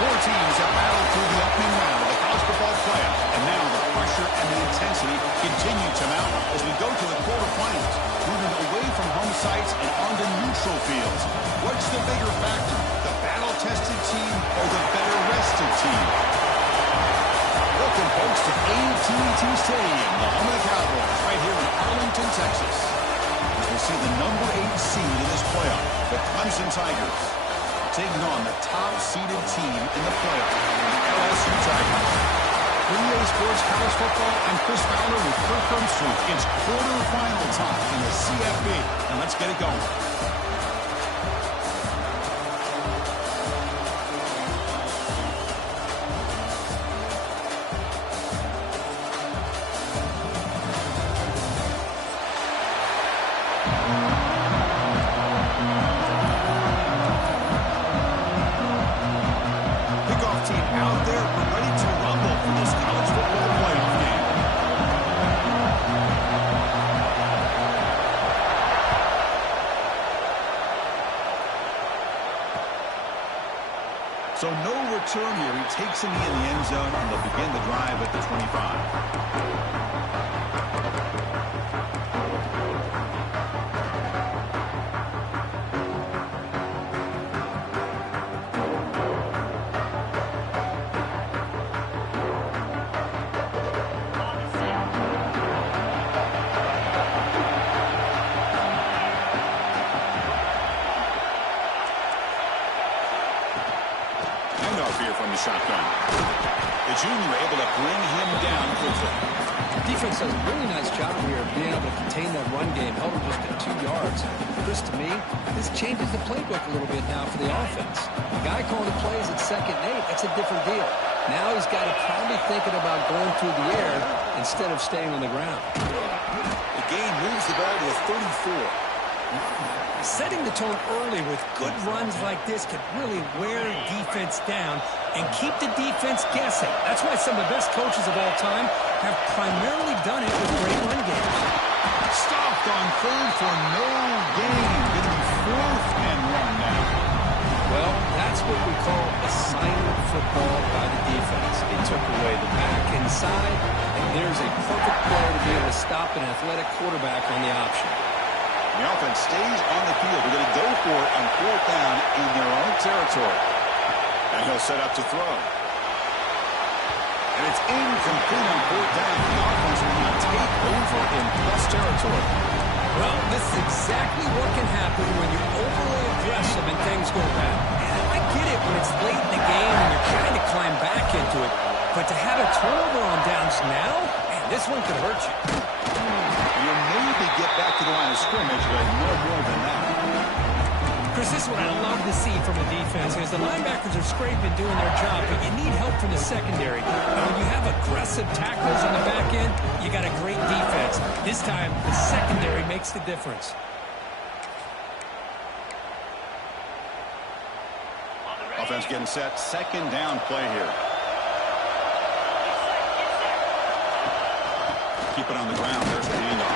Four teams have battled through the opening round of the college football playoff, and now the pressure and the intensity continue to mount as we go to the quarterfinals, moving away from home sites and onto neutral fields. What's the bigger factor, the battle-tested team or the better-rested team? Welcome, folks, to AT&T Stadium, the home of the Cowboys, right here in Arlington, Texas. As we see the number 8 seed in this playoff, the Clemson Tigers, taking on the top-seeded team in the playoff, the LSU Tigers. For EA Sports College Football, I'm Chris Fowler with Kirk Herbstreit. It's quarterfinal time in the CFB, and let's get it going. So no return here. He takes him in the end zone, and they'll begin the drive at the 25. Here from the shotgun. The junior able to bring him down quickly. Defense does a really nice job here of being able to contain that run game, held him just at 2 yards. Chris, to me, this changes the playbook a little bit now for the offense. The guy calling the plays at 2nd and 8, that's a different deal. Now he's got to probably thinking about going through the air instead of staying on the ground. The game moves the ball to the 34. Setting the tone early with good runs like this can really wear defense down and keep the defense guessing. That's why some of the best coaches of all time have primarily done it with great run games. Stopped on 3rd for no gain. Going to be 4th and 1 now. Well, that's what we call assignment football by the defense. They took away the back inside, and there's a perfect play to be able to stop an athletic quarterback on the option. The offense stays on the field. They're going to go for it on 4th down in their own territory. And he'll set up to throw. And it's incomplete on 4th down. The offense will now take over in plus territory. Well, this is exactly what can happen when you're overly aggressive and things go bad. And I get it when it's late in the game and you're trying to climb back into it. But to have a turnover on downs now, man, this one could hurt you. You maybe get back to the line of scrimmage, but no more than that. Chris, this is what I love to see from a defense is the linebackers are scraping, doing their job, but you need help from the secondary. And when you have aggressive tackles on the back end, you got a great defense. This time, the secondary makes the difference. Offense getting set. 2nd down play here. Keep it on the ground. There's the handoff.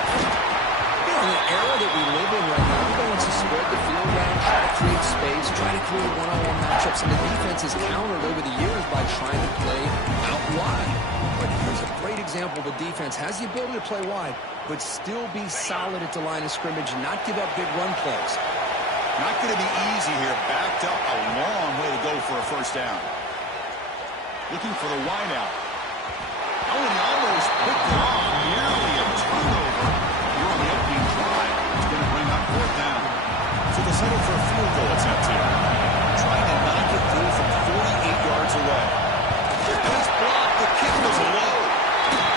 In the era that we live in right now, everybody wants to spread the field around, try to create space, try to create one-on-one matchups, and the defense has countered over the years by trying to play out wide. But here's a great example of a defense has the ability to play wide, but still be solid at the line of scrimmage and not give up big run plays. Not going to be easy here. Backed up a long way to go for a 1st down. Looking for the wideout. Oh, and he almost picked it off. Nearly a turnover. You're on the opening drive. It's going to bring up 4th down. So they'll settle for a field goal attempt here. Trying to knock it through from 48 yards away. And it's blocked. The kick was low.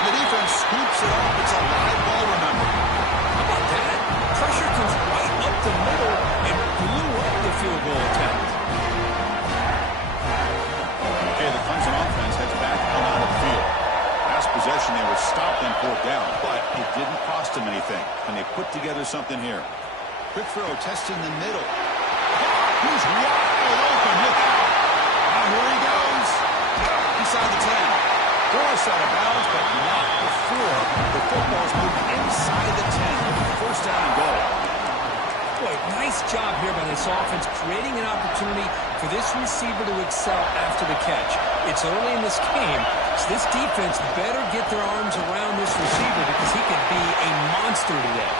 The defense scoops it up. It's a live ball, remember. How about that? Pressure comes right up the middle and blew up the field goal attempt. Okay, the Clemson offense heads back out of the field. Last possession, they were stopped on 4th down, but it didn't cost them anything. And they put together something here. Quick throw, testing the middle. He's wide open. Look out. And here he goes. Inside the 10. Forced out of bounds, but not before the football's moved inside the 10. 1st down and goal. Boy, nice job here by this offense, creating an opportunity for this receiver to excel after the catch. It's early in this game, so this defense better get their arms around this receiver because he could be a monster today.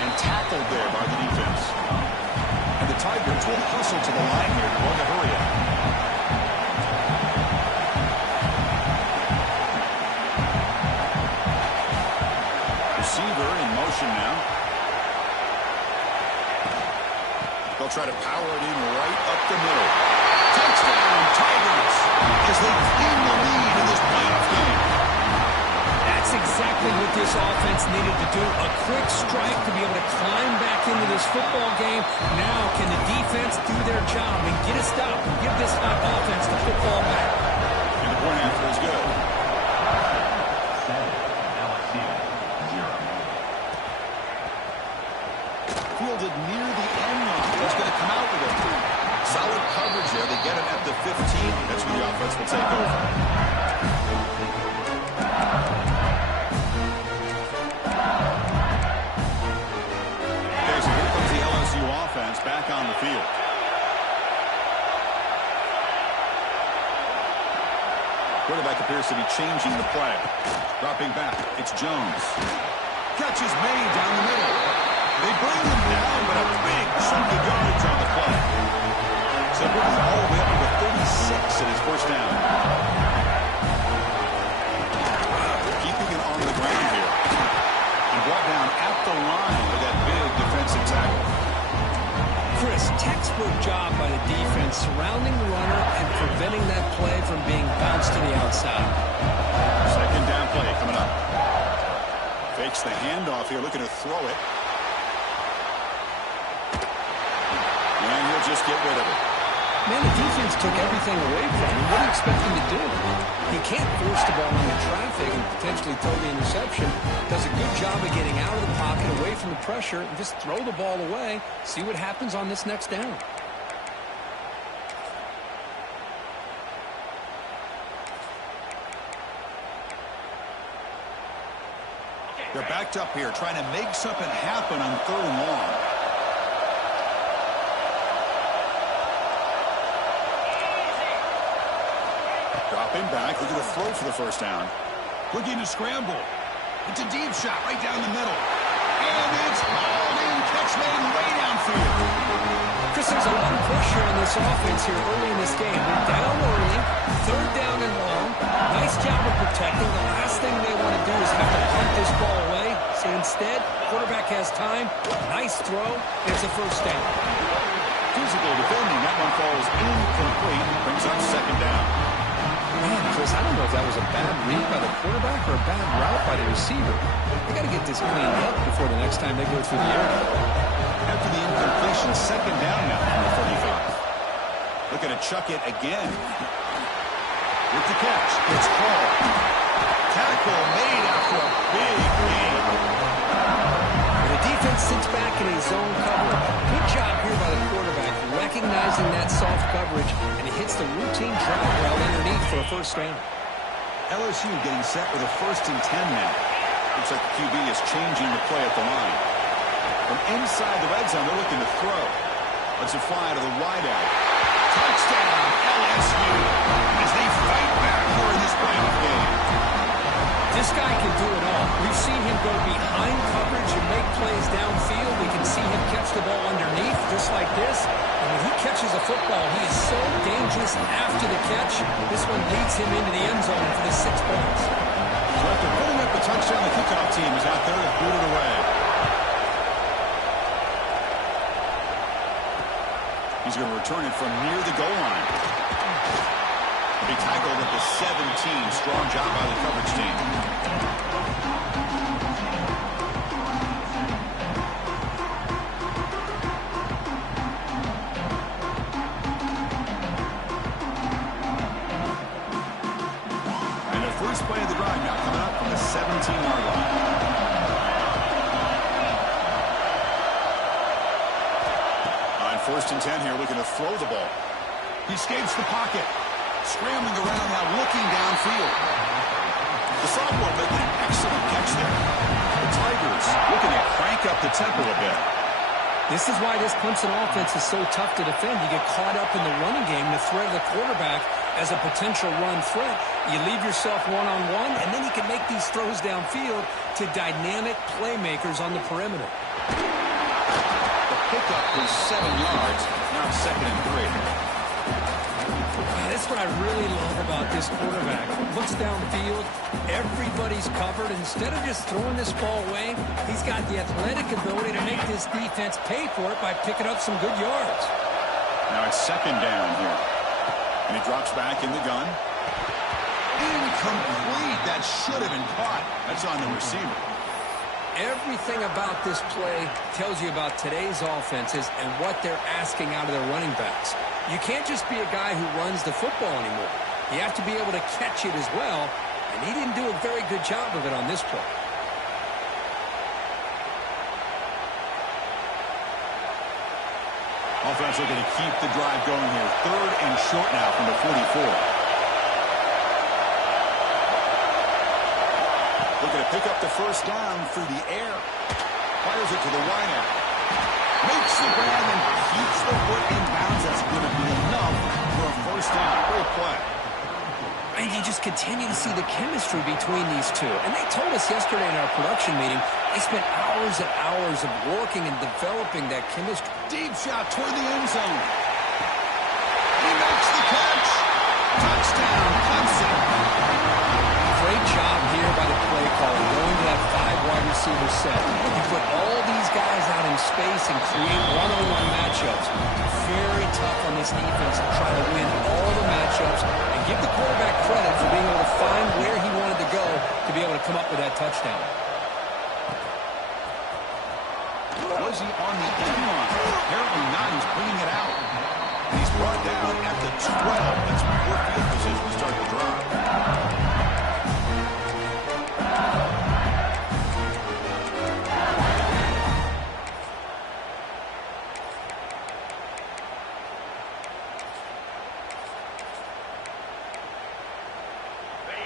And tackled there by the defense. And the Tigers will hustle to the line here to run the hurry up. Receiver in motion now. They'll try to power it in right up the middle. Touchdown, Tigers, as they claim the lead in this playoff game. That's exactly what this offense needed to do. A quick strike to be able to climb back into this football game. Now can the defense do their job and get a stop and give this hot offense the football back? And the point after is good. Fielded near the end line. He's going to come out with it. Solid coverage there. They get him at the 15. That's where the offense will take over. Here comes the LSU offense back on the field. Quarterback appears to be changing the play. Dropping back. It's Jones. Catch is made down the middle. They bring him down, but a big chunk of yardage on the play. So bring him all the way up to the 36 at his first down. Keeping it on the ground here. And brought down at the line with that big defensive tackle. Chris, textbook job by the defense surrounding the runner and preventing that play from being bounced to the outside. Second down play coming up. Fakes the handoff here, looking to throw it. And he'll just get rid of it. Man, the defense took everything away from him. What do you expect him to do? He can't force the ball into traffic and potentially throw the interception. Does a good job of getting out of the pocket, away from the pressure, and just throw the ball away. See what happens on this next down. They're backed up here, trying to make something happen on 3rd and long. Dropping back, looking to throw for the first down. Looking to scramble. It's a deep shot right down the middle. And it's hauled in. Catch made way downfield. Chris, there's a lot of pressure on this offense here early in this game. They're down early, 3rd down and long. Nice job of protecting. The last thing they want to do is have to punt this ball away. So instead, quarterback has time. Nice throw. It's a first down. Physical defending. That one falls incomplete. Brings up 2nd down. Man, Chris, I don't know if that was a bad read by the quarterback or a bad route by the receiver. They got to get this cleaned up before the next time they go through the air. After the incompletion, 2nd down now from the 35. Looking to chuck it again. With the catch, it's called. Tackle made after a big gain. The defense sits back in his zone cover. Good job here by the quarterback, recognizing that soft coverage, and he hits the routine drop route underneath for a first down. LSU getting set with a 1st and 10 now. Looks like the QB is changing the play at the line. From inside the red zone, they're looking to throw. Let's it fly to the wideout. Touchdown, LSU, as they fight back here in this playoff game. This guy can do it all. We've seen him go behind coverage and make plays downfield. We can see him catch the ball underneath just like this. And when he catches a football, he is so dangerous after the catch. This one leads him into the end zone for the 6 points. So after putting up the touchdown, the kickoff team is out there to boot it away. He's going to return it from near the goal line. He tackled at the 17. Strong job by the coverage team. And the first play of the drive now coming up from the 17-yard line. On 1st and 10 here, looking to throw the ball. He escapes the pocket. Scrambling around now, looking downfield. The sophomore making an excellent catch there. The Tigers looking to crank up the tempo a bit. This is why this Clemson offense is so tough to defend. You get caught up in the running game, the threat of the quarterback as a potential run threat. You leave yourself one-on-one, and then you can make these throws downfield to dynamic playmakers on the perimeter. The pickup was 7 yards. Now 2nd and 3. That's what I really love about this quarterback. Looks downfield, everybody's covered. Instead of just throwing this ball away, he's got the athletic ability to make this defense pay for it by picking up some good yards. Now it's 2nd down here. And he drops back in the gun. Incomplete. That should have been caught. That's on the receiver. Everything about this play tells you about today's offenses and what they're asking out of their running backs. You can't just be a guy who runs the football anymore. You have to be able to catch it as well, and he didn't do a very good job of it on this play. Offense looking to keep the drive going here. 3rd and short now from the 44. Looking to pick up the first down through the air. Fires it to the wideout. Makes the grab and keeps the foot in bounds. That's going to be enough for a first down. Great play. And you just continue to see the chemistry between these two. And they told us yesterday in our production meeting, they spent hours and hours of working and developing that chemistry. Deep shot toward the end zone. He makes the catch. Touchdown, Clemson. Great job here by the play caller, going to that 5 wide receiver set. You put all these guys out in space and create one-on-one matchups. Very tough on this defense to try to win all the matchups and give the quarterback credit for being able to find where he wanted to go to be able to come up with that touchdown. Was he on the end line? Apparently not. He's bringing it out. And he's brought down at the 12. That's poor field position to start the drive.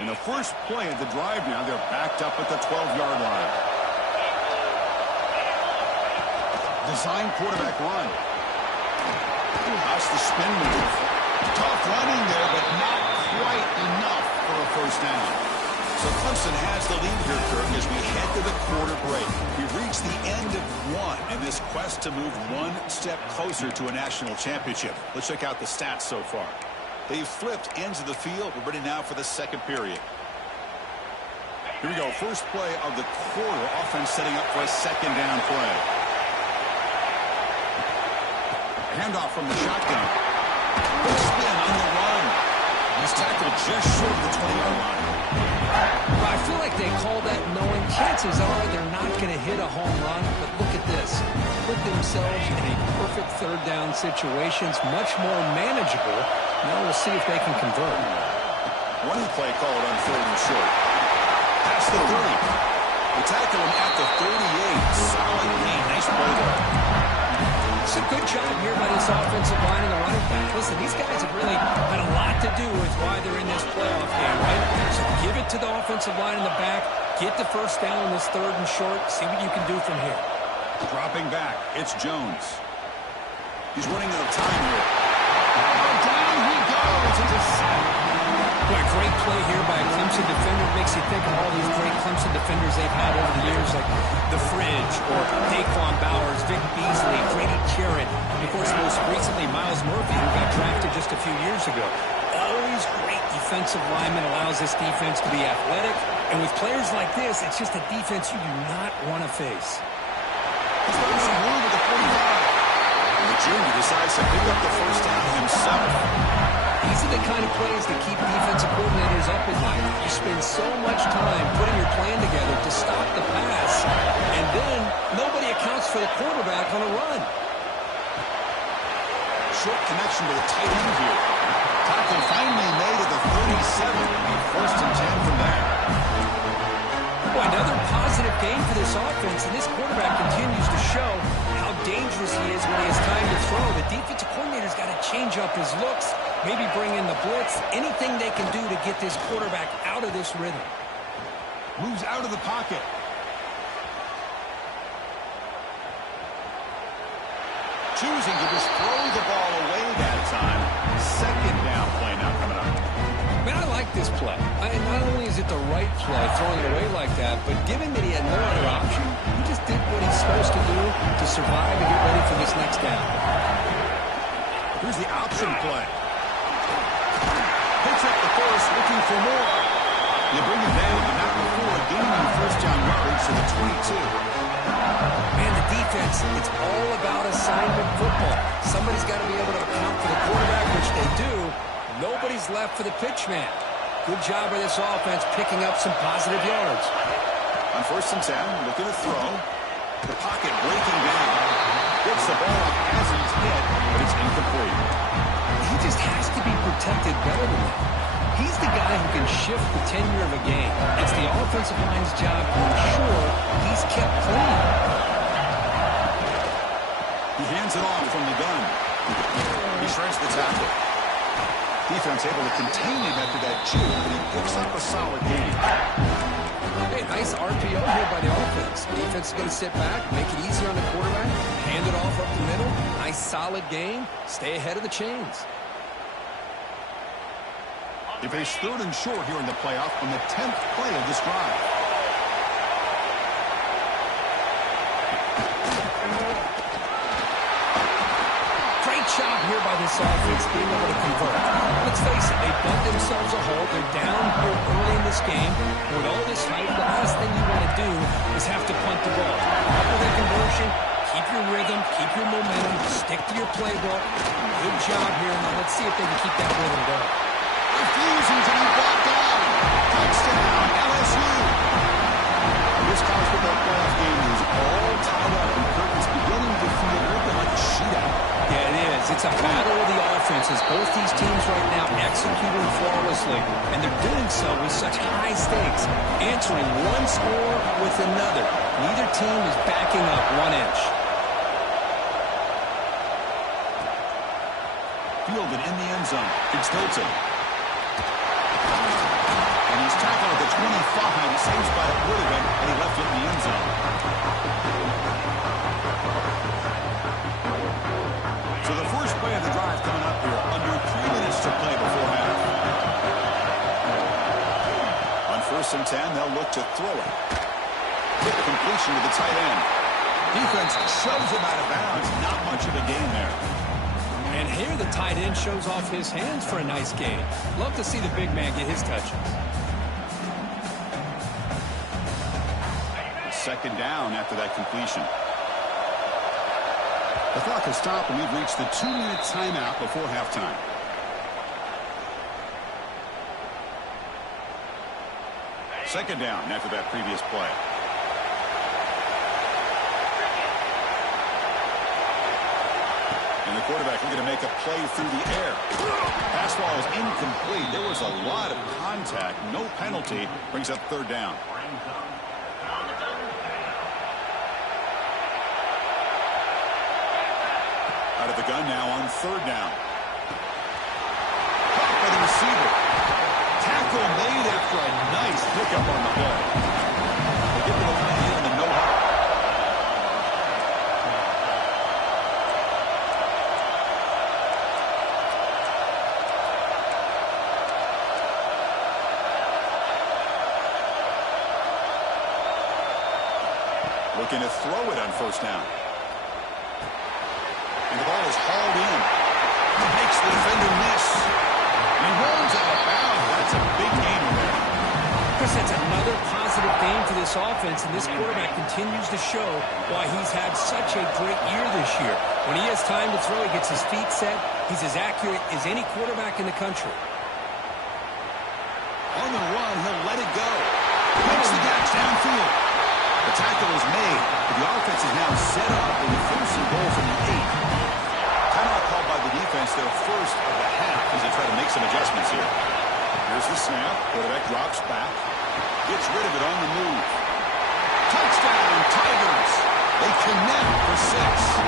In the first play of the drive now, they're backed up at the 12-yard line. Design quarterback run. That's the spin move. Tough running there, but not quite enough for a first down. So Clemson has the lead here, Kirk, as we head to the quarter break. We've reached the end of one in this quest to move one step closer to a national championship. Let's check out the stats so far. They've flipped ends of the field. We're ready now for the second period. Here we go. First play of the quarter. Offense setting up for a 2nd down play. Handoff from the shotgun. Big spin on the run. He's tackled just short of the 20-yard line. Well, I feel like they call that knowing chances are they're not going to hit a home run, but look at this. Put themselves in a perfect 3rd down situation. It's much more manageable. Now we'll see if they can convert. One play called on 3rd and short. Past the 30. They tackle him at the 38. Solid gain. Nice play there. It's a good job here by this offensive line and the running back. Listen, these guys have really had a lot to do with why they're in this playoff game, right? So give it to the offensive line in the back. Get the first down on this 3rd and short. See what you can do from here. Dropping back. It's Jones. He's running out of time here. Down he goes. It's a sack. Boy, great play here by a Clemson defender. Makes you think of all these great Clemson defenders they've had over the years, like The Fridge or Daquan Bowers, Vic Beasley, Grady Jarrett, and, of course, most recently Miles Murphy, who got drafted just a few years ago. Always great defensive lineman, allows this defense to be athletic. And with players like this, it's just a defense you do not want to face. He's got some room at the 45. And the junior decides to pick up the first down himself. These are the kind of plays that keep defensive coordinators up at night. You spend so much time putting your plan together to stop the pass, and then nobody accounts for the quarterback on a run. Short connection to the tight end here. Tackle finally made at the 37. First and 10 from there. Boy, another positive game for this offense, and this quarterback continues to show how dangerous he is when he has time to throw. The defensive coordinator's got to change up his looks, maybe bring in the blitz, anything they can do to get this quarterback out of this rhythm. Moves out of the pocket. choosing to just throw the ball away that time. Second down play now coming up. Man, I like this play. Not only is it the right play, throwing it away like that, but given that he had no other option, he just did what he's supposed to do to survive and get ready for this next down. Here's the option play. Picks up the first, looking for more. You bring it down, but not before gaining first down yardage to the 22. Man, the defense, it's all about assignment football. Somebody's got to be able to account for the quarterback, which they do. Nobody's left for the pitch man. Good job by this offense picking up some positive yards. On 1st and 10, looking to throw. The pocket breaking down. Gets the ball as he's hit, but it's incomplete. He just has to be protected better than that. He's the guy who can shift the tenure of a game. It's the offensive line's job to ensure he's kept clean. He hands it off from the gun. He shreds the tackle. Defense able to contain him after that juke, but he picks up a solid gain. Hey, nice RPO here by the offense. Defense is going to sit back, make it easier on the quarterback, hand it off up the middle. Nice solid gain. Stay ahead of the chains. They face 3rd and short here in the playoff on the 10th play of this drive. Great job here by this offense being able to convert. Let's face it, they dug themselves a hole. They're down here early in this game. With all this hype, the last thing you want to do is have to punt the ball. After that conversion, keep your rhythm, keep your momentum, stick to your playbook. Good job here. Now let's see if they can keep that rhythm going. Refusing to be brought down. Touchdown, LSU. This college football playoff game is all tied up, and Curtin's beginning to feel a little bit like a shootout. Yeah, it is. It's a battle of the offenses. Both these teams right now executing flawlessly, and they're doing so with such high stakes, answering one score with another. Neither team is backing up 1 inch. Fielded in the end zone. It's Hilton. And he's tackled at the 25. Same spot it would have been, and he left it in the end zone. So the first play of the drive coming up here. Under 3 minutes to play before half. On 1st and 10, they'll look to throw it. Quick completion to the tight end. Defense shoves him out of bounds. Not much of a gain there. And here the tight end shows off his hands for a nice gain. Love to see the big man get his touches. 2nd down after that completion. The clock has stopped, and we've reached the 2-minute timeout before halftime. Second down after that previous play. And the quarterback looking to make a play through the air. Pass ball is incomplete. There was a lot of contact. No penalty. Brings up 3rd down. Out of the gun now on 3rd down. Caught by the receiver. Tackle made after a nice pickup on the play. They get to the line here in the no-huddle. Looking to throw it on 1st down. And the ball is hauled in. Makes the defender miss. And he rolls out of bounds. That's a big gain there. Chris, that's another positive game for this offense, and this quarterback continues to show why he's had such a great year this year. When he has time to throw, he gets his feet set. He's as accurate as any quarterback in the country. On the run, he'll let it go. Makes the catch downfield. The tackle is made, but the offense is now set up with a 1st and goal from the 8. Timeout called by the defense, their first of the half, as they try to make some adjustments here. Here's the snap. Quarterback drops back. Gets rid of it on the move. Touchdown, Tigers. They connect for 6.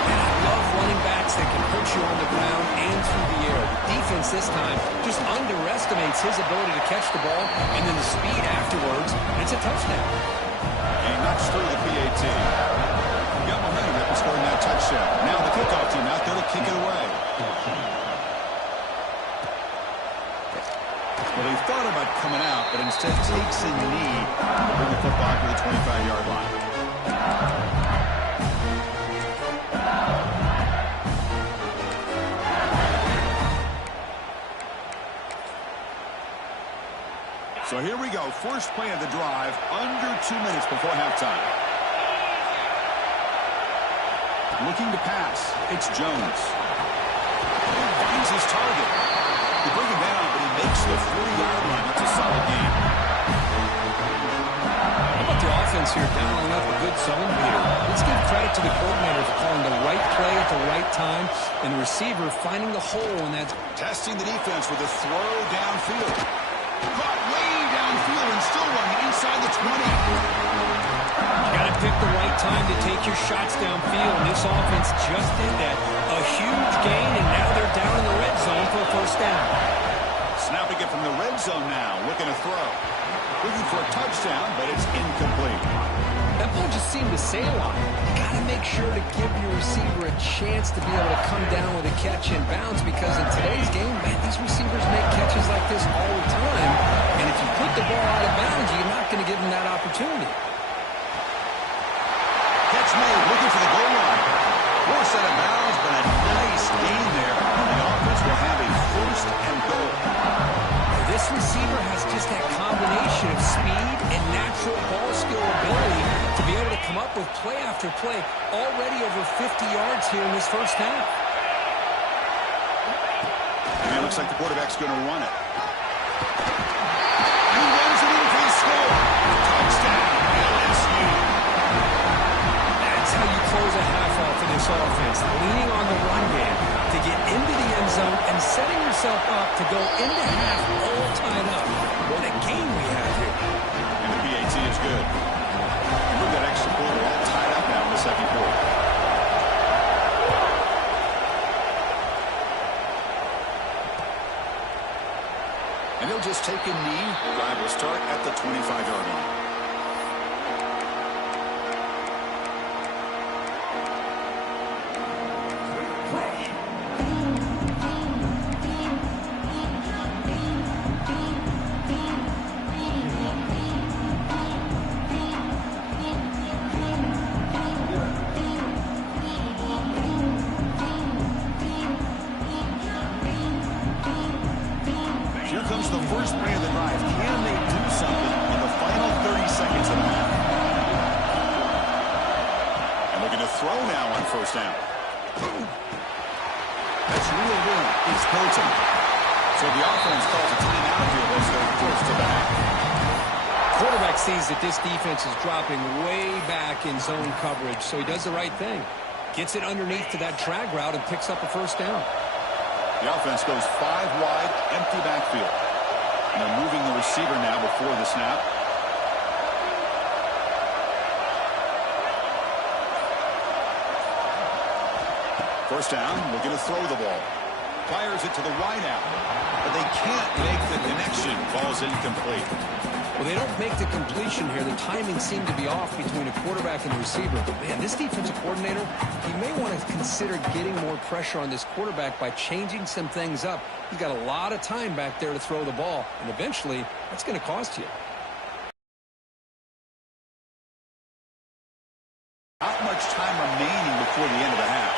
Man, I love running backs that can hurt you on the ground and through the air. The defense this time just underestimates his ability to catch the ball, and then the speed afterwards, and it's a touchdown. And knocks through the PAT. He got momentum after scoring that touchdown. kick it away. Well, he thought about coming out, but instead takes a knee to bring the football to the 25-yard line. So here we go. First play of the drive, under 2 minutes before halftime. Looking to pass. It's Jones. He finds his target. They bring him down, but he makes the 40-yard line. That's a solid game. How about the offense here dialing up a good zone here? Let's give credit to the coordinator for calling the right play at the right time, and the receiver finding the hole in that. Testing the defense with a throw downfield. Caught way downfield and still running inside the 20. You got to pick the right time to take your shots downfield, and this offense just did that. A huge gain, and now they're down in the red zone for a first down. Snapping it from the red zone now, looking to throw. Looking for a touchdown, but it's incomplete. That ball just seemed to sail on it. You got to make sure to give your receiver a chance to be able to come down with a catch and bounce, because in today's game, man, these receivers make catches like this all the time. And if you put the ball out of bounds, you're not going to give them that opportunity. Catch made, looking for the goal line. Forced out of bounds, but a nice gain there. The offense will have a first and goal. This receiver has just that combination of speed and natural ball skill ability to be able to come up with play after play, already over 50 yards here in this first half. And it looks like the quarterback's going to run it. And he runs it in for the score. Touchdown, LSU. That's how you close a half off of this offense, leaning on the run game to get into the end zone and setting yourself up to go into half all tied up. What a game we have here. And the PAT is good. Move that extra quarter all tied up now in the second quarter. And he'll just take a knee. Drive will start at the 25-yard line. Here comes the first play of the drive. Can they do something in the final 30 seconds of the half? And looking to throw now on first down. That's real room. It's Clemson. So the offense calls a timeout here as they're forced to the half. Quarterback sees that this defense is dropping way back in zone coverage, so he does the right thing. Gets it underneath to that drag route and picks up a first down. The offense goes 5 wide, empty backfield. And they're moving the receiver now before the snap. First down, looking to throw the ball. Fires it to the wide out. But they can't make the connection. Ball's incomplete. Well, they don't make the completion here. The timing seemed to be off between a quarterback and a receiver. But, man, this defensive coordinator, he may want to consider getting more pressure on this quarterback by changing some things up. He's got a lot of time back there to throw the ball, and eventually that's going to cost you. Not much time remaining before the end of the half.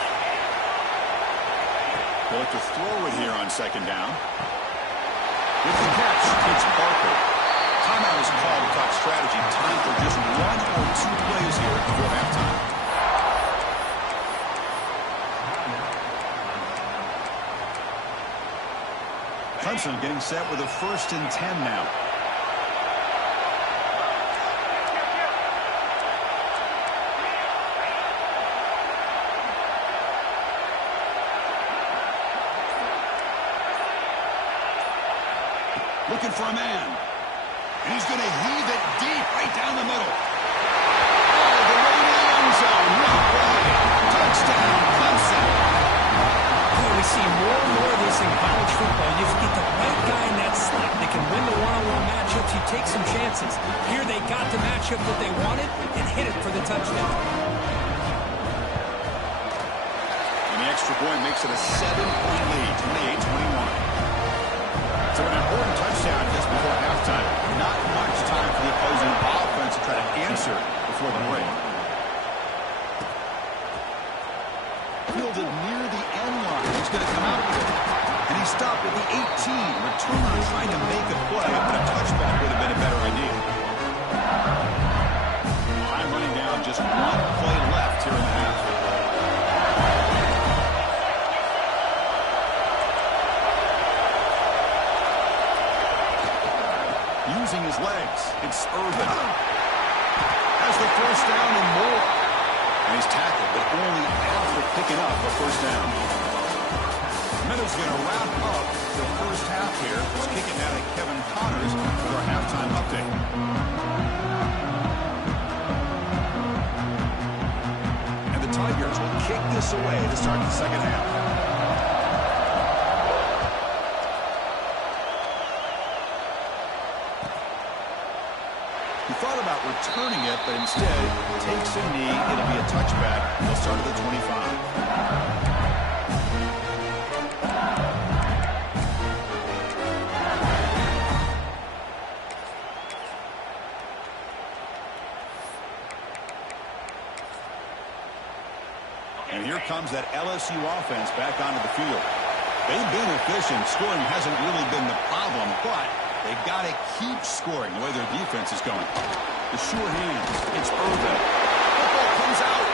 They'll look to throw it here on second down. With the catch, it's Barker. Timeout is called to talk strategy. Time for just 1 or 2 plays here before halftime. Clemson getting set with a 1st and 10 now. Looking for a man. And he's going to heave it deep right down the middle. Oh, the way to the end zone. No way. Touchdown, Clemson. Boy, we see more and more of this in college football. You just get the right guy in that slot that can win the one-on-one matchups. You take some chances. Here they got the matchup that they wanted and hit it for the touchdown. And the extra point makes it a 7-point lead, 28-21. So an important touchdown just before halftime. Not much time for the opposing offense to try to answer before the break. Fielded near the end line. He's going to come out with it. And he stopped at the 18. Returner trying to make a play, but a touchback would have been a better idea. Time running down, just one play left here in the half. Using his legs, it's Irvin. Has the first down and more. And he's tackled, but only after picking up a first down. Meadows going to wrap up the first half here. Let's kick it down to Kevin Connors for our halftime update. And the Tigers will kick this away to start the second half. He thought about returning it, but instead takes a knee. It'll be a touchback. They'll start at the 25. And here comes that LSU offense back onto the field. They've been efficient. Scoring hasn't really been the problem, but they've got to keep scoring the way their defense is going. The sure hands. It's Irvin. Football comes out.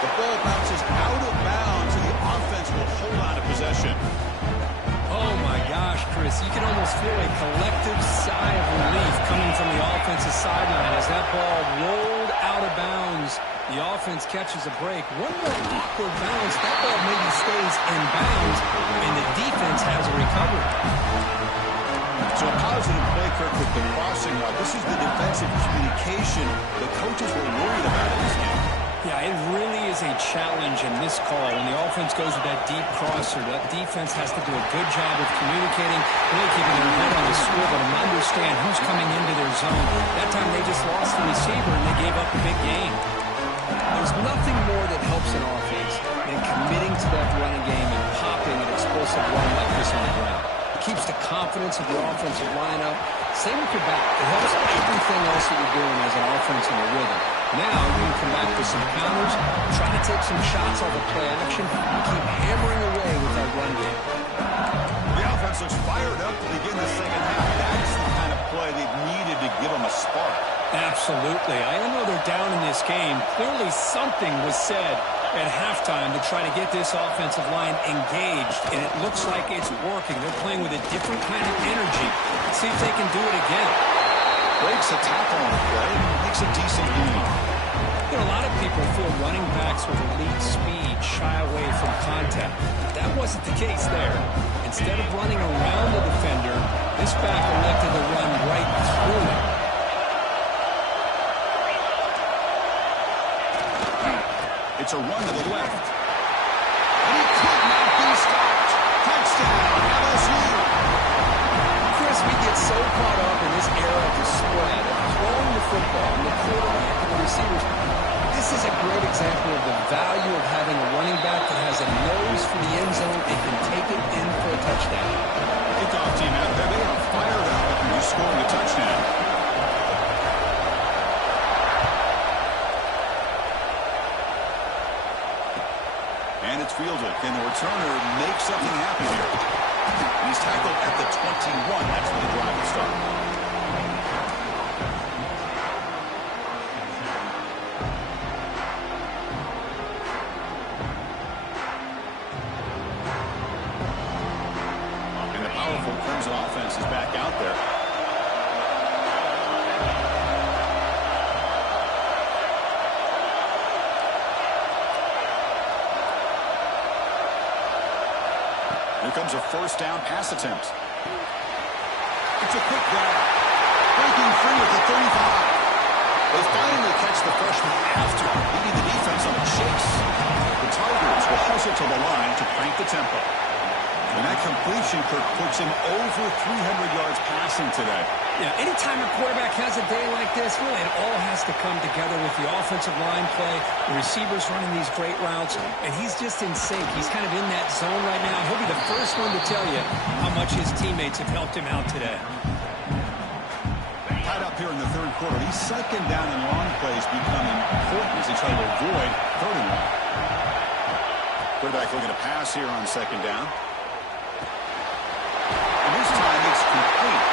The ball bounces out of bounds, and the offense will hold on to possession. Oh, my gosh, Chris. You can almost feel a collective sigh of relief coming from the offensive sideline as that ball rolled out of bounds. The offense catches a break. One more awkward bounce. That ball maybe stays in bounds, and the defense has a recovery. So a positive play, Kirk, with the crossing route. This is the defensive communication the coaches were worried about in this game. Yeah, it really is a challenge in this call. When the offense goes with that deep crosser, that defense has to do a good job of communicating, really keeping their head on the swivel and understand who's coming into their zone. That time they just lost the receiver and they gave up a big gain. There's nothing more that helps an offense than committing to that running game and popping an explosive run like this on the ground. It keeps the confidence of the offensive lineup. Same with your back. It helps everything else that you're doing as an offense in the rhythm. Now you can come back with some counters, try to take some shots off of play action, and keep hammering away with that run game. The offense looks fired up to begin the second half. That's the kind of play they've needed to give them a spark. Absolutely. I know they're down in this game. Clearly something was said at halftime to try to get this offensive line engaged, and it looks like it's working. They're playing with a different kind of energy. Let's see if they can do it again. Breaks a tackle on the play, makes a decent gain. You know, a lot of people feel running backs with elite speed shy away from contact. That wasn't the case there. Instead of running around the defender, this back elected to run right through him. It's a run to the left. And he could not be stopped. Touchdown, LSU. Chris, we get so caught up in this era of the spread, of throwing the football, and the quarterback and the receivers. This is a great example of the value of having a running back that has a nose for the end zone and can take it in for a touchdown. Kickoff team out there. They are fired up after just scoring a touchdown. And it's fielded. Can the returner make something happen here? And he's tackled at the 21. That's where the drive will start. And the powerful Clemson offense is back out there. Here comes a first down pass attempt. It's a quick grab. Breaking free at the 35. They finally catch the freshman after leading the defense on a chase. The Tigers will hustle to the line to crank the tempo. And that completion, Kirk, puts him over 300 yards passing today. Yeah, anytime a quarterback has a day like this, really it all has to come together with the offensive line play, the receivers running these great routes, and he's just in sync. He's kind of in that zone right now. He'll be the first one to tell you how much his teammates have helped him out today. Tied up here in the third quarter. These second down and long plays become important as they try to avoid third and long. Quarterback looking to pass here on second down. And this time it's complete.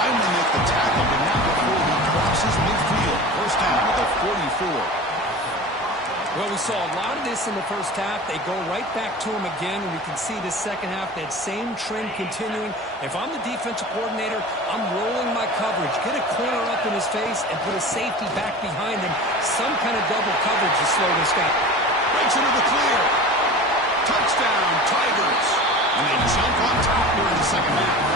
Finally make the tackle, but not before he crosses midfield. First down with a 44. Well, we saw a lot of this in the first half. They go right back to him again, and we can see the second half, that same trend continuing. If I'm the defensive coordinator, I'm rolling my coverage. Get a corner up in his face and put a safety back behind him. Some kind of double coverage to slow this guy. Breaks into the clear. Touchdown, Tigers. And they jump on top here in the second half.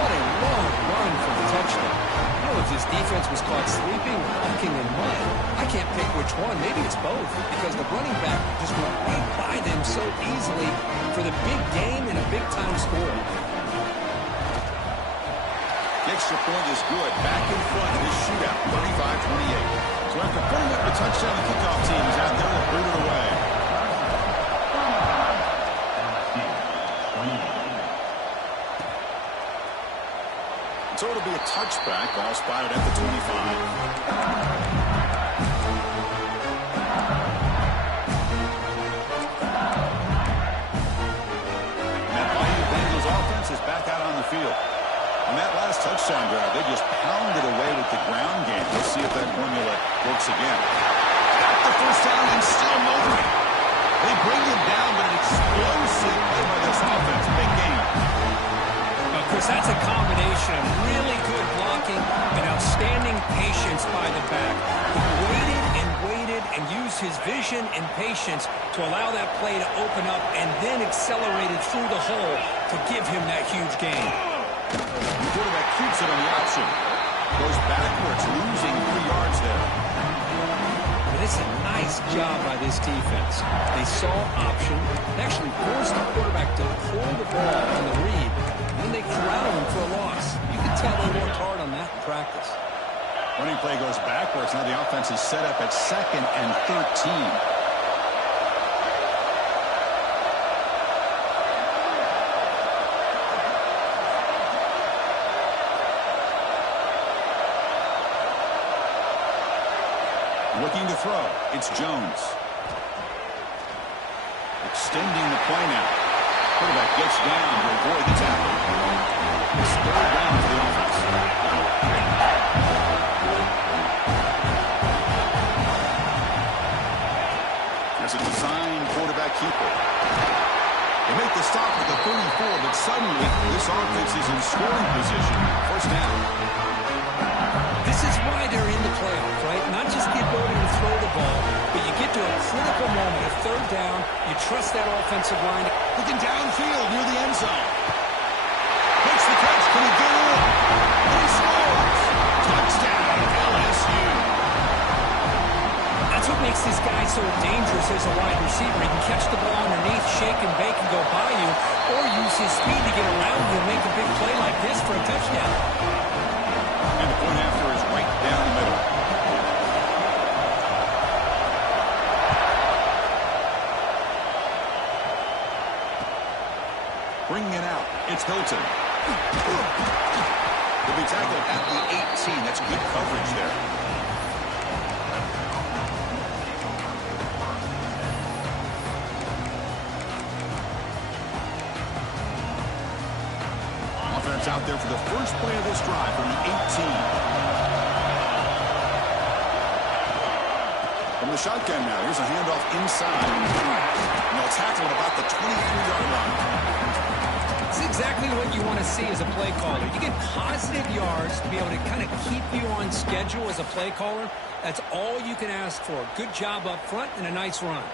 What a long run for the touchdown. I don't know if this defense was caught sleeping or walking in mud. I can't pick which one. Maybe it's both, because the running back just went right by them so easily for the big game and a big-time score. The extra point is good. Back in front of this shootout, 35-28. So after putting up the touchdown, the kickoff team is out there to boot it away. So it'll be a touchback. Ball spotted at the 25. That Bayou Bengals offense is back out on the field. On that last touchdown drive, they just pounded away with the ground game. Let's see if that formula works again. Got the first down and still motoring. They bring him down, but an explosive play by this offense. Big game. Chris, that's a combination of really good blocking and outstanding patience by the back. He waited and used his vision and patience to allow that play to open up and then accelerated through the hole to give him that huge gain. The quarterback keeps it on the option. Goes backwards, losing 3 yards there. But it's a nice job by this defense. They saw option. They actually forced the quarterback to pull the ball on the read. And they corral him for a loss. You can tell they worked hard on that in practice. Running play goes backwards. Now the offense is set up at 2nd and 13. Looking to throw. It's Jones. Extending the play now. Quarterback gets down to avoid the tackle. It's 3rd down for the offense. There's a design quarterback keeper. They make the stop at the 34, but suddenly this offense is in scoring position. First down. This is why they're in the playoff, right? Not just the ability to throw the ball, but you get to a critical moment, a 3rd down, you trust that offensive line. Looking downfield near the end zone. Makes the catch. Can he get in? And he scores. Touchdown, LSU. That's what makes this guy so dangerous as a wide receiver. He can catch the ball underneath, shake and bake and go by you, or use his speed to get around you and make a big play like this for a touchdown. And the point after is right down the middle. Bringing it out, it's Hilton. He'll be tackled at the 18. That's good coverage there. Offense out there for the first play of this drive from the 18. From the shotgun now, here's a handoff inside. And they'll tackle at about the 23-yard line. It's exactly what you want to see as a play caller. You get positive yards to be able to kind of keep you on schedule as a play caller. That's all you can ask for. Good job up front and a nice run.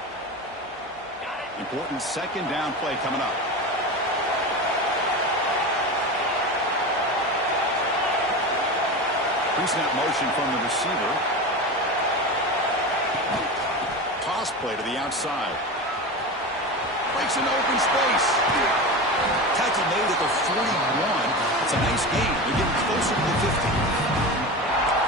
Important 2nd down play coming up. Pre-snap motion from the receiver. Toss play to the outside. Breaks into open space. Tackle made at the 41. It's a nice gain. They're getting closer to the 50.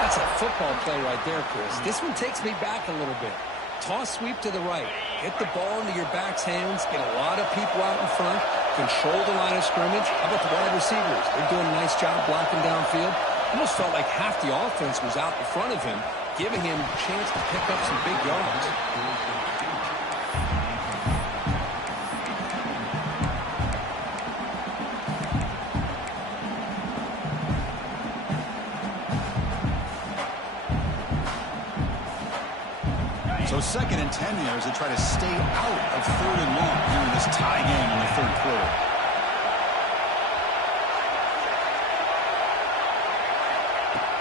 That's a football play right there, Chris. This one takes me back a little bit. Toss sweep to the right. Get the ball into your back's hands. Get a lot of people out in front. Control the line of scrimmage. How about the wide receivers? They're doing a nice job blocking downfield. Almost felt like half the offense was out in front of him, giving him a chance to pick up some big yards. So 2nd and 10 here as they try to stay out of 3rd and long here in this tie game in the 3rd quarter.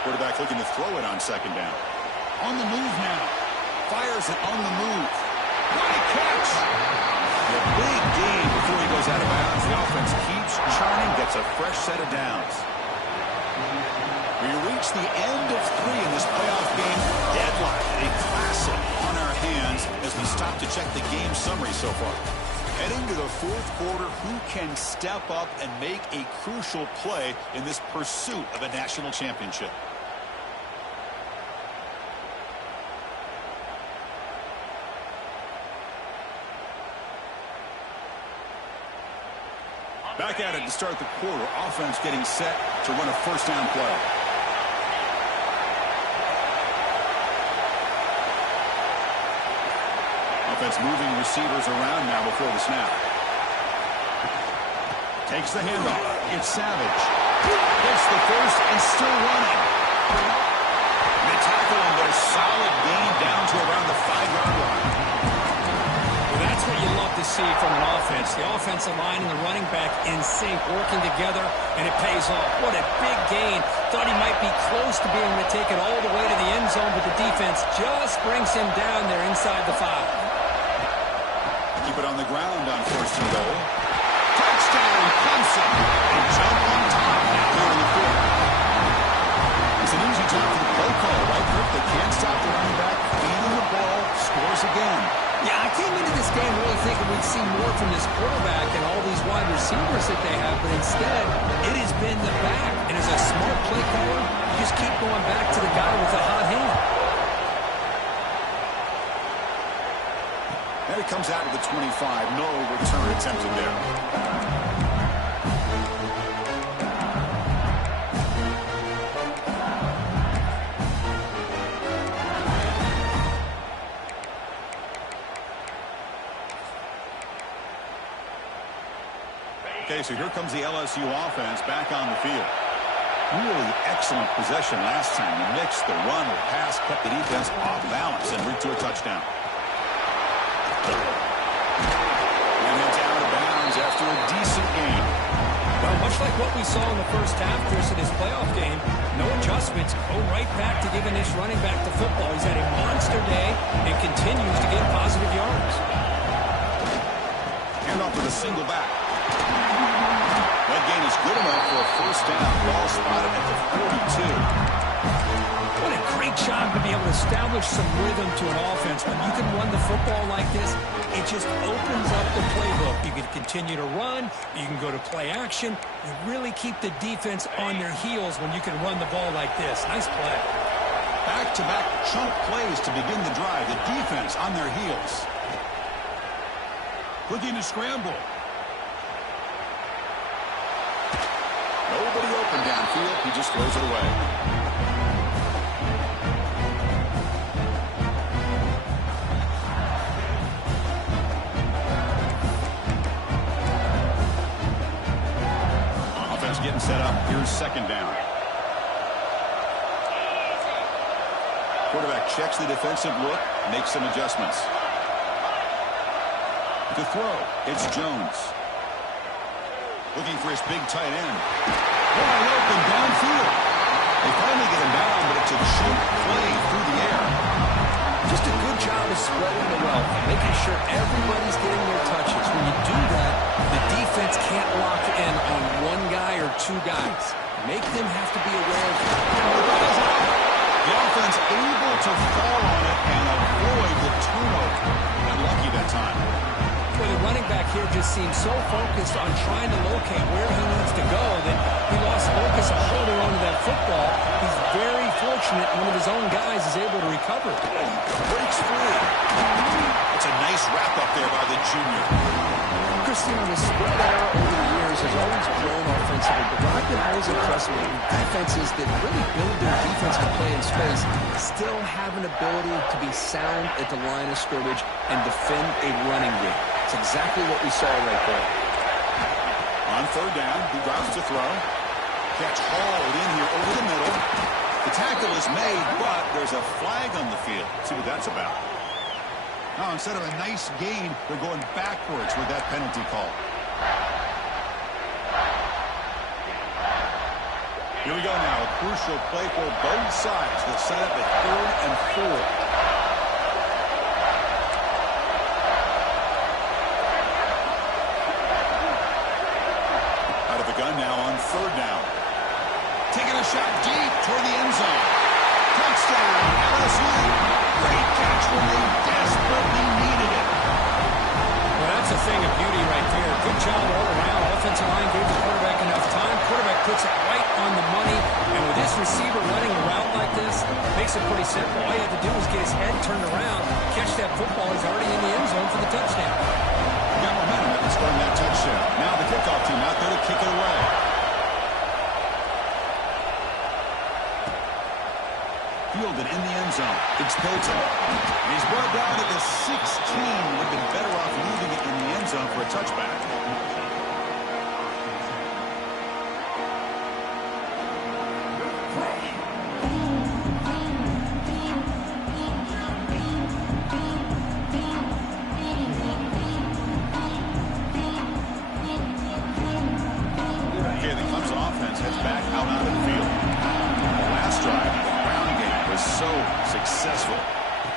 Quarterback looking to throw it on 2nd down. On the move now. Fires it on the move. What a catch! A big gain before he goes out of bounds. The offense keeps churning, gets a fresh set of downs. We reach the end of 3 in this playoff game. Deadlock, a classic on our hands as we stop to check the game summary so far. Heading to the 4th quarter, who can step up and make a crucial play in this pursuit of a national championship? Back at it to start the quarter. Offense getting set to run a 1st down play. Offense moving receivers around now before the snap. Takes the handoff. It's Savage. Gets the first and still running. They tackle him, but a solid gain down to around the 5-yard line. Well, that's what you love to see from an offense. The offensive line and the running back in sync, working together, and it pays off. What a big gain. Thought he might be close to being able to take it all the way to the end zone, but the defense just brings him down there inside the 5. Keep it on the ground on 1st and goal. Touchdown, Clemson. And jump on top now here in the 4th. It's an easy job for the play call, right? They can't stop the running back. Feeding the ball, scores again. Yeah, I came into this game really thinking we'd see more from this quarterback and all these wide receivers that they have, but instead, it has been the back. And as a smart play caller, you just keep going back to the guy with the hot hand. And it comes out of the 25. No return attempted there. Okay, so here comes the LSU offense back on the field. Really excellent possession last time. The mix, the run, the pass, kept the defense off balance and reached to a touchdown. And it's out of bounds after a decent game. Well, much like what we saw in the first half, Chris, in his playoff game, no adjustments, go right back to giving this running back the football. He's had a monster day and continues to get positive yards. Hand off with a single back. That gain is good enough for a 1st down. Ball spotted at the 42. What a great job to be able to establish some rhythm to an offense. When you can run the football like this, it just opens up the playbook. You can continue to run. You can go to play action. You really keep the defense on their heels when you can run the ball like this. Nice play. Back-to-back chunk plays to begin the drive. The defense on their heels. Looking to scramble. Nobody open downfield. He just throws it away. Offense getting set up. Here's 2nd down. Quarterback checks the defensive look, makes some adjustments. To throw, it's Jones. Looking for his big tight end. Wide open downfield. They finally get him down, but it's a chunk play through the air. Just a good job of spreading the wealth, making sure everybody's getting their touches. When you do that, the defense can't lock in on one guy or 2 guys. Make them have to be aware of it. The offense able to fall on it and avoid the turnover. Unlucky that time. Well, Well, the running back here just seems so focused on trying to locate where he needs to go that he lost focus of holding on to that football. He's very fortunate one of his own guys is able to recover. Breaks free. That's a nice wrap-up there by the junior. Christian, the spread era over the years has always grown offensively, but what I've been always impressed with defenses that really build their defensive play in space still have an ability to be sound at the line of scrimmage and defend a running game. It's exactly what we saw right there. On third down, he drops to throw. Catch hauled in here over the middle. The tackle is made, but there's a flag on the field. See what that's about. Now, instead of a nice gain, they're going backwards with that penalty call. Here we go now. A crucial play for both sides. They'll set up at 3rd and 4. Out of the gun now on 3rd down. Taking a shot deep toward the end zone. Touchdown, LSU. Great catch when they desperately needed it. Well, that's a thing of beauty right there. Good job all around. Offensive line gave the quarterback enough time. Quarterback puts it right on the money. And with this receiver running a route like this, makes it pretty simple. All you have to do is get his head turned around, catch that football. He's already in the end zone for the touchdown. Got momentum after scoring that touchdown. Now the kickoff team out there to kick it away. Fielded in the end zone. It's Pilton. And he's brought down at the 16. Would have been better off leaving it in the end zone for a touchback. Okay, the Clemson offense heads back out onto the field. The last drive, the ground game was so successful.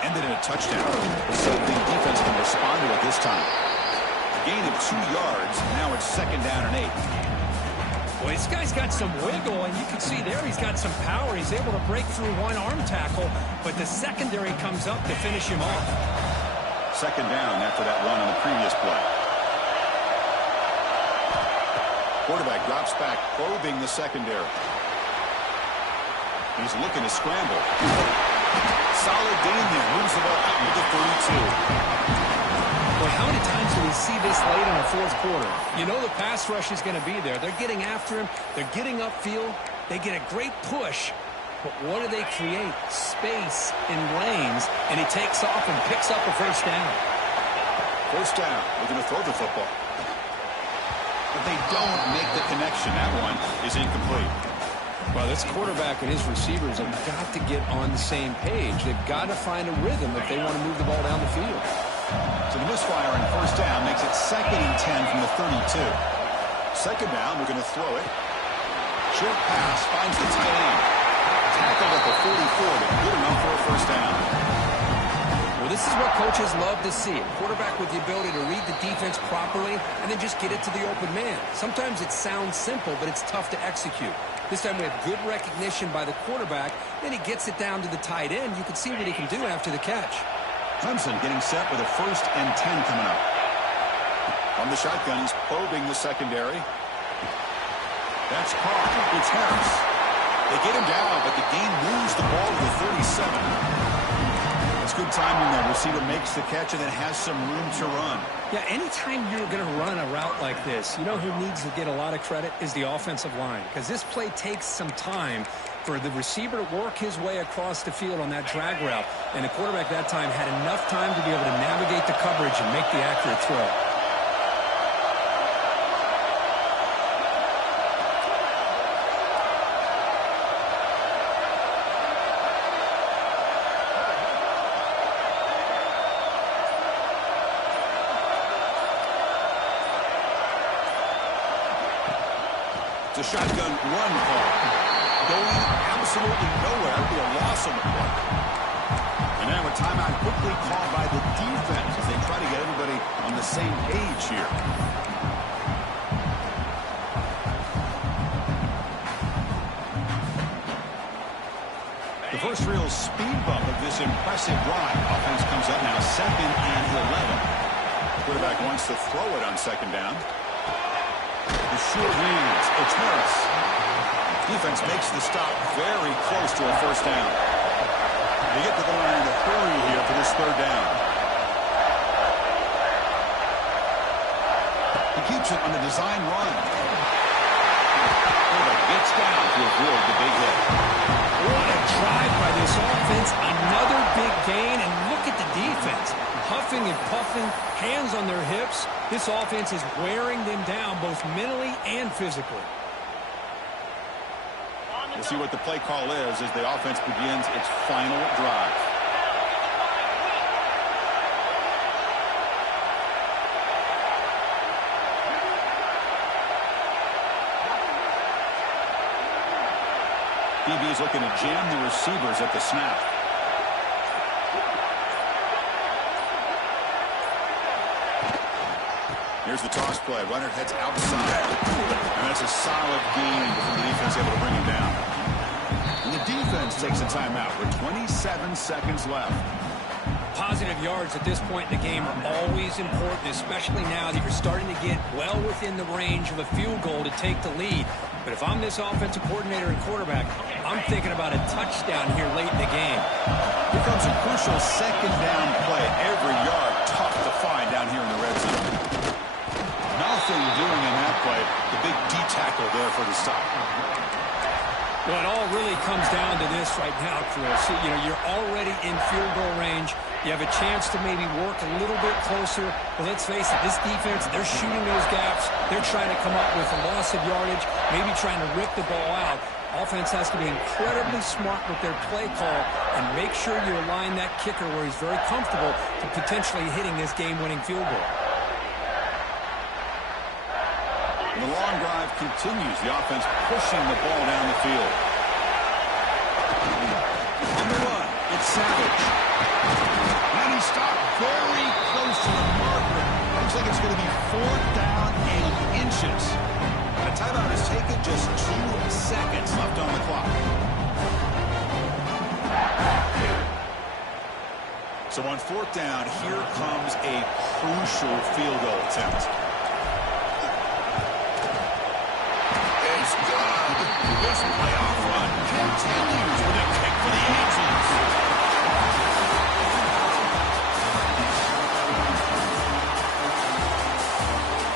Ended in a touchdown. So the defense can respond to it this time. A gain of 2 yards. Now it's 2nd down and 8. Well, this guy's got some wiggle, and you can see there he's got some power. He's able to break through one arm tackle, but the secondary comes up to finish him off. 2nd down after that run on the previous play. Quarterback drops back, probing the secondary. He's looking to scramble. Solid gain there. Moves the ball out to the 32. Well, how many times do we see this late in the 4th quarter? You know the pass rush is going to be there. They're getting after him. They're getting upfield. They get a great push. But what do they create? Space in lanes. And he takes off and picks up a 1st down. 1st down. We're going to throw the football. But they don't make the connection. That one is incomplete. Well, this quarterback and his receivers have got to get on the same page. They've got to find a rhythm if they want to move the ball down the field. So the misfire in 1st down makes it 2nd and 10 from the 32. 2nd down, we're going to throw it. Short pass finds the tight end. Tackled at the 44, but good enough for a 1st down. Well, this is what coaches love to see. A quarterback with the ability to read the defense properly and then just get it to the open man. Sometimes it sounds simple, but it's tough to execute. This time we have good recognition by the quarterback. Then he gets it down to the tight end. You can see what he can do after the catch. Clemson getting set with a 1st and 10 coming up. On the shotgun, he's probing the secondary. That's caught. It's Harris. They get him down, but the gain moves the ball to the 37. It's good timing there. Receiver makes the catch and then has some room to run. Yeah, anytime you're going to run a route like this, you know who needs to get a lot of credit is the offensive line. Because this play takes some time for the receiver to work his way across the field on that drag route. And the quarterback that time had enough time to be able to navigate the coverage and make the accurate throw. The shotgun run call. Going absolutely nowhere. That would be a loss on the play. And now a timeout quickly called by the defense as they try to get everybody on the same page here. The first real speed bump of this impressive drive. Offense comes up now 2nd and 11. quarterback wants to throw it on second down. The short leads. It's Harris. Defense makes the stop very close to a first down. They get to the line in a hurry here for this third down. He keeps it on the design run. Quarterback gets down to avoid the big hit. What a drive by this offense. Another big gain, and look at the defense. Huffing and puffing, hands on their hips. This offense is wearing them down both mentally and physically. We'll see what the play call is as the offense begins its final drive. DB is looking to jam the receivers at the snap. Here's the toss play. Runner heads outside. And that's a solid gain before the defense able to bring him down. And the defense takes a timeout with 27 seconds left. Positive yards at this point in the game are always important, especially now that you're starting to get well within the range of a field goal to take the lead. But if I'm this offensive coordinator and quarterback, I'm thinking about a touchdown here late in the game. Here comes a crucial second down play. Every yard tough to find down here in the red zone. Nothing doing in that play. The big D tackle there for the stop. Well, it all really comes down to this right now, Chris. You know, you're already in field goal range. You have a chance to maybe work a little bit closer. But let's face it, this defense, they're shooting those gaps. They're trying to come up with a loss of yardage, maybe trying to rip the ball out. Offense has to be incredibly smart with their play call and make sure you align that kicker where he's very comfortable to potentially hitting this game-winning field goal. The long drive continues. The offense pushing the ball down the field. On the run, it's Savage. And he stopped very close to the marker. Looks like it's going to be 4th down and inches. A timeout is taken. Just 2 seconds left on the clock. So on 4th down, here comes a crucial field goal attempt.